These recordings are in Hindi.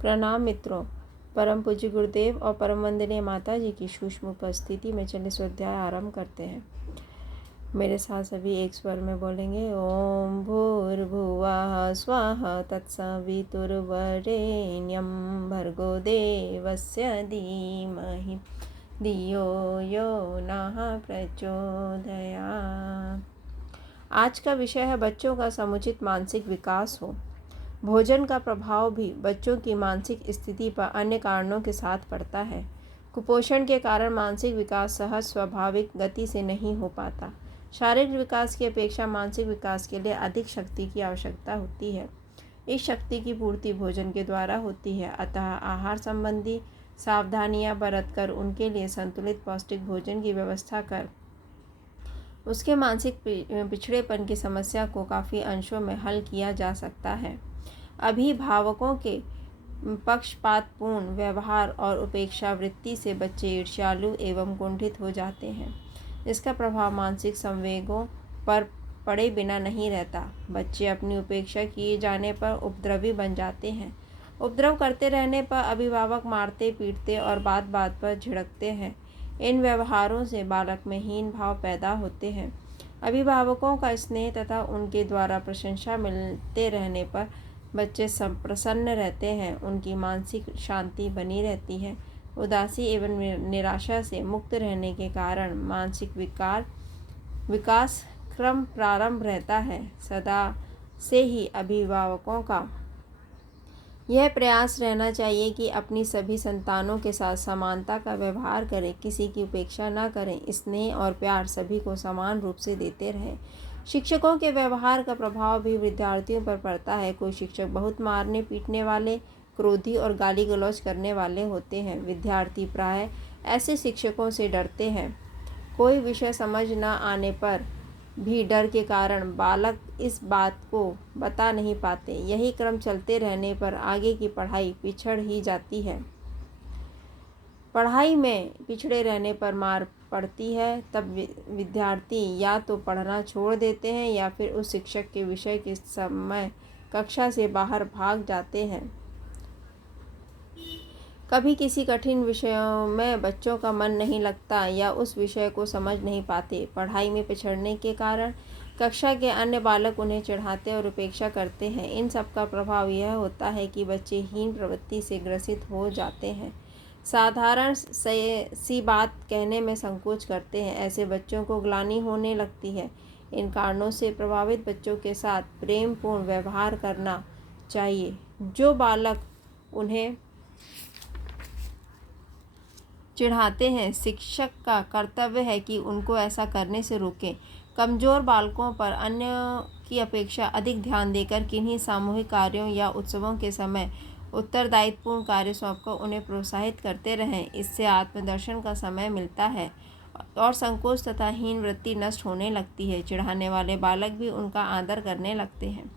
प्रणाम मित्रों। परम पूज्य गुरुदेव और परम वंदनीय माता जी की सूक्ष्म उपस्थिति में चलिए स्वाध्याय आरंभ करते हैं। मेरे साथ सभी एक स्वर में बोलेंगे। ओम भूर्भुवः स्वः तत्सवितुर्वरेण्यं भर्गो देवस्य धीमहि धियो यो नः प्रचोदयात्। आज का विषय है बच्चों का समुचित मानसिक विकास हो। भोजन का प्रभाव भी बच्चों की मानसिक स्थिति पर अन्य कारणों के साथ पड़ता है। कुपोषण के कारण मानसिक विकास सहज स्वाभाविक गति से नहीं हो पाता। शारीरिक विकास की अपेक्षा मानसिक विकास के लिए अधिक शक्ति की आवश्यकता होती है। इस शक्ति की पूर्ति भोजन के द्वारा होती है। अतः आहार संबंधी सावधानियां बरतकर उनके लिए संतुलित पौष्टिक भोजन की व्यवस्था कर उसके मानसिक पिछड़ेपन की समस्या को काफ़ी अंशों में हल किया जा सकता है। अभिभावकों के पक्षपातपूर्ण व्यवहार और उपेक्षा वृत्ति से बच्चे ईर्ष्यालु एवं कुंठित हो जाते हैं। इसका प्रभाव मानसिक संवेगों पर पड़े बिना नहीं रहता। बच्चे अपनी उपेक्षा किए जाने पर उपद्रवी बन जाते हैं। उपद्रव करते रहने पर अभिभावक मारते पीटते और बात बात पर झिड़कते हैं। इन व्यवहारों से बालक में हीन भाव पैदा होते हैं। अभिभावकों का स्नेह तथा उनके द्वारा प्रशंसा मिलते रहने पर बच्चे प्रसन्न रहते हैं। उनकी मानसिक शांति बनी रहती है। उदासी एवं निराशा से मुक्त रहने के कारण मानसिक विकास क्रम प्रारंभ रहता है। सदा से ही अभिभावकों का यह प्रयास रहना चाहिए कि अपनी सभी संतानों के साथ समानता का व्यवहार करें, किसी की उपेक्षा न करें, स्नेह और प्यार सभी को समान रूप से देते रहें। शिक्षकों के व्यवहार का प्रभाव भी विद्यार्थियों पर पड़ता है। कोई शिक्षक बहुत मारने पीटने वाले, क्रोधी और गाली गलौज करने वाले होते हैं। विद्यार्थी प्रायः ऐसे शिक्षकों से डरते हैं। कोई विषय समझ न आने पर भी डर के कारण बालक इस बात को बता नहीं पाते। यही क्रम चलते रहने पर आगे की पढ़ाई पिछड़ ही जाती है। पढ़ाई में पिछड़े रहने पर मार पड़ती है। तब विद्यार्थी या तो पढ़ना छोड़ देते हैं या फिर उस शिक्षक के विषय के समय कक्षा से बाहर भाग जाते हैं। कभी किसी कठिन विषयों में बच्चों का मन नहीं लगता या उस विषय को समझ नहीं पाते। पढ़ाई में पिछड़ने के कारण कक्षा के अन्य बालक उन्हें चिढ़ाते और उपेक्षा करते हैं। इन सब का प्रभाव यह होता है कि बच्चे हीन प्रवृत्ति से ग्रसित हो जाते हैं। साधारण सी बात कहने में संकोच करते हैं। ऐसे बच्चों को ग्लानि होने लगती है। इन कारणों से प्रभावित बच्चों के साथ प्रेमपूर्ण व्यवहार करना चाहिए। जो बालक उन्हें चिढ़ाते हैं, शिक्षक का कर्तव्य है कि उनको ऐसा करने से रोकें। कमज़ोर बालकों पर अन्य की अपेक्षा अधिक ध्यान देकर किन्हीं सामूहिक कार्यों या उत्सवों के समय उत्तरदायित्वपूर्ण कार्य सौंपकर उन्हें प्रोत्साहित करते रहें। इससे आत्मदर्शन का समय मिलता है और संकोच तथा हीन वृत्ति नष्ट होने लगती है। चिढ़ाने वाले बालक भी उनका आदर करने लगते हैं।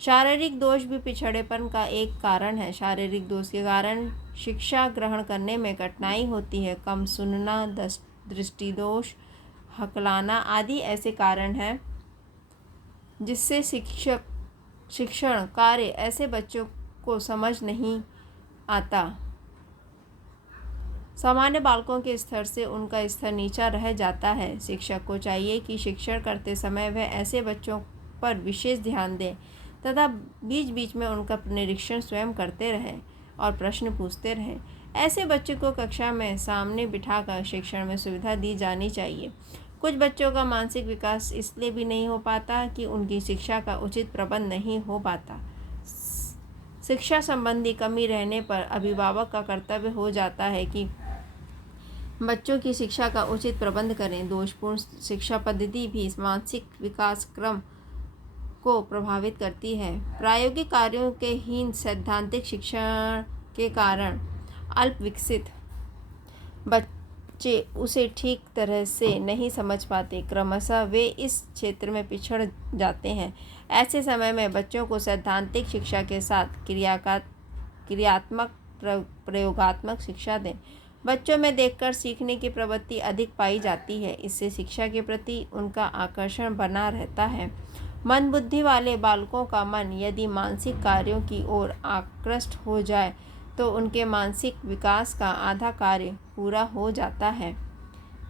शारीरिक दोष भी पिछड़ेपन का एक कारण है। शारीरिक दोष के कारण शिक्षा ग्रहण करने में कठिनाई होती है। कम सुनना, दृष्टि दोष, हकलाना आदि ऐसे कारण हैं जिससे शिक्षण कार्य ऐसे बच्चों को समझ नहीं आता। सामान्य बालकों के स्तर से उनका स्तर नीचा रह जाता है। शिक्षक को चाहिए कि शिक्षण करते समय वह ऐसे बच्चों पर विशेष ध्यान दें तथा बीच बीच में उनका निरीक्षण स्वयं करते रहें और प्रश्न पूछते रहें। ऐसे बच्चों को कक्षा में सामने बिठाकर शिक्षण में सुविधा दी जानी चाहिए। कुछ बच्चों का मानसिक विकास इसलिए भी नहीं हो पाता कि उनकी शिक्षा का उचित प्रबंध नहीं हो पाता। शिक्षा संबंधी कमी रहने पर अभिभावक का कर्तव्य हो जाता है कि बच्चों की शिक्षा का उचित प्रबंध करें। दोषपूर्ण शिक्षा पद्धति भी मानसिक विकास क्रम को प्रभावित करती है। प्रायोगिक कार्यों के हीन सैद्धांतिक शिक्षण के कारण अल्प विकसित बच्चे उसे ठीक तरह से नहीं समझ पाते। क्रमशः वे इस क्षेत्र में पिछड़ जाते हैं। ऐसे समय में बच्चों को सैद्धांतिक शिक्षा के साथ क्रियात्मक प्रयोगात्मक शिक्षा दें। बच्चों में देखकर सीखने की प्रवृत्ति अधिक पाई जाती है। इससे शिक्षा के प्रति उनका आकर्षण बना रहता है। मंद बुद्धि वाले बालकों का मन यदि मानसिक कार्यों की ओर आकृष्ट हो जाए तो उनके मानसिक विकास का आधा कार्य पूरा हो जाता है।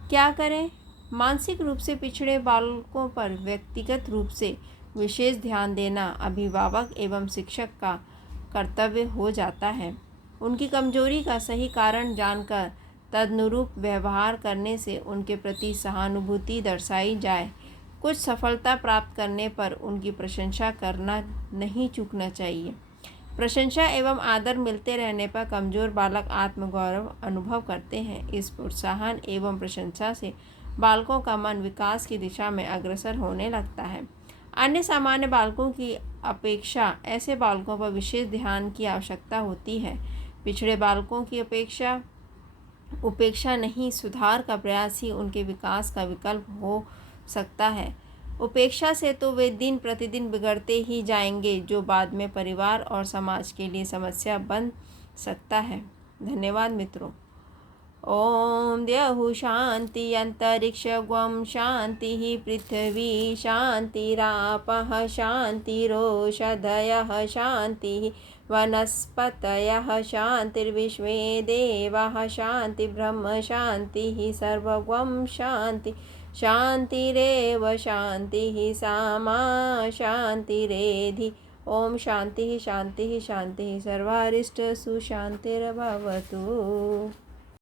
क्या करें? मानसिक रूप से पिछड़े बालकों पर व्यक्तिगत रूप से विशेष ध्यान देना अभिभावक एवं शिक्षक का कर्तव्य हो जाता है। उनकी कमजोरी का सही कारण जानकर तदनुरूप व्यवहार करने से उनके प्रति सहानुभूति दर्शाई जाए। कुछ सफलता प्राप्त करने पर उनकी प्रशंसा करना नहीं चूकना चाहिए। प्रशंसा एवं आदर मिलते रहने पर कमजोर बालक आत्मगौरव अनुभव करते हैं। इस प्रोत्साहन एवं प्रशंसा से बालकों का मन विकास की दिशा में अग्रसर होने लगता है। अन्य सामान्य बालकों की अपेक्षा ऐसे बालकों पर विशेष ध्यान की आवश्यकता होती है। पिछड़े बालकों की उपेक्षा नहीं, सुधार का प्रयास ही उनके विकास का विकल्प हो सकता है। उपेक्षा से तो वे दिन प्रतिदिन बिगड़ते ही जाएंगे, जो बाद में परिवार और समाज के लिए समस्या बन सकता है। धन्यवाद मित्रों। ओम द्यौः शांति अंतरिक्षं शांति पृथ्वी शांतिरापः शांतिरोषधयः शांति वनस्पतयः शांतिर्विश्वे देवाः शांति ब्रह्म शांति सर्वं शांति शांतिरेव शांति सामा शांतिरेधि। ओम शांति शांति शांति सर्वारिष्ट सुशांतिर्भवतु।